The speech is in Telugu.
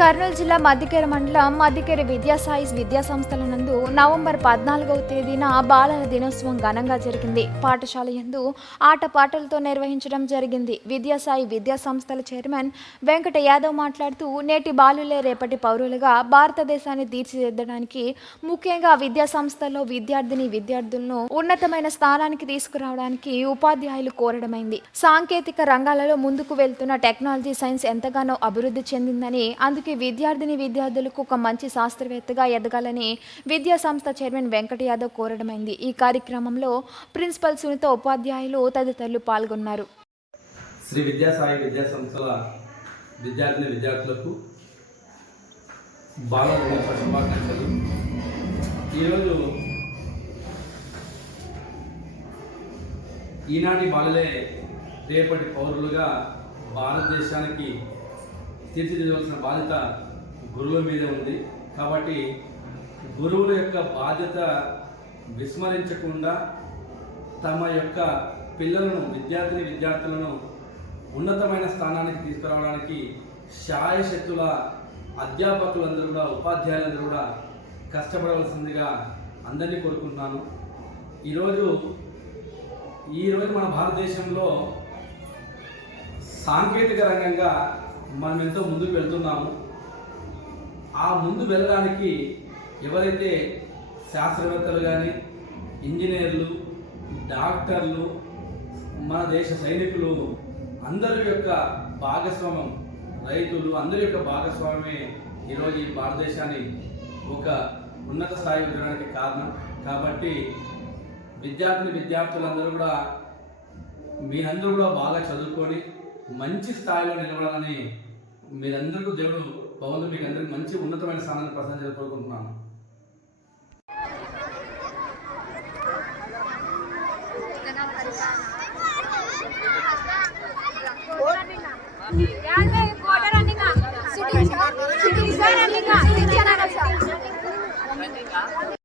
కర్నూలు జిల్లా మద్దికేర మండలం మద్దికేర విద్యాసాయి విద్యా సంస్థల నందు నవంబర్ 14వ తేదీన బాలల దినోత్సవం ఘనంగా జరిగింది. పాఠశాల యందు ఆటపాటలతో నిర్వహించడం జరిగింది. విద్యాసాయి విద్యా సంస్థల చైర్మన్ వెంకట యాదవ్ మాట్లాడుతూ, నేటి బాలులే రేపటి పౌరులుగా భారతదేశాన్ని తీర్చిదిద్దడానికి ముఖ్యంగా విద్యా సంస్థల్లో విద్యార్థులను ఉన్నతమైన స్థానానికి తీసుకురావడానికి ఉపాధ్యాయులు కోరడమైంది. సాంకేతిక రంగాలలో ముందుకు వెళ్తున్న టెక్నాలజీ సైన్స్ ఎంతగానో అభివృద్ధి చెందిందని, అందుకే విద్యార్థులకు ఒక మంచి శాస్త్రవేత్తగా ఎదగాలని విద్యా సంస్థ చైర్మన్ వెంకట యాదవ్ కోరడమైంది. ఈ కార్యక్రమంలో ప్రిన్సిపల్ సునీత, ఉపాధ్యాయులు తదితరులు పాల్గొన్నారు. శ్రీ విద్యాసాయి విద్యా సంస్థల విద్యార్థులకు బాలల దినోత్సవ శుభాకాంక్షలు. ఈరోజు ఈనాటి బాలలే రేపటి పౌరులుగా భారతదేశానికి తీర్చిదిద్దవలసిన బాధ్యత గురువుల మీద ఉంది. కాబట్టి గురువుల యొక్క బాధ్యత విస్మరించకుండా తమ యొక్క పిల్లలను విద్యార్థులను ఉన్నతమైన స్థానానికి తీసుకురావడానికి శాయశక్తుల అధ్యాపకులందరూ కూడా, ఉపాధ్యాయులందరూ కూడా కష్టపడవలసిందిగా అందరినీ కోరుకుంటున్నాను. ఈరోజు మన భారతదేశంలో సాంకేతిక రంగంగా మనం ఎంతో ముందుకు వెళ్తున్నాము. ఆ ముందు వెళ్ళడానికి ఎవరైతే శాస్త్రవేత్తలు కానీ, ఇంజనీర్లు, డాక్టర్లు, మన దేశ సైనికులు అందరి యొక్క భాగస్వామ్యం, రైతులు అందరి యొక్క భాగస్వామ్యమే ఈరోజు ఈ భారతదేశాన్ని ఒక ఉన్నత స్థాయి ఉండడానికి కారణం. కాబట్టి విద్యార్థులందరూ కూడా మీరందరూ కూడా బాగా చదువుకొని మంచి స్థాయిలో నిలబడాలని మీరందరికీ దేవుడు భగవంతుడు మీకు అందరికీ మంచి ఉన్నతమైన స్థానాన్ని ప్రసాదించాలని కోరుకుంటున్నాను. సిటీ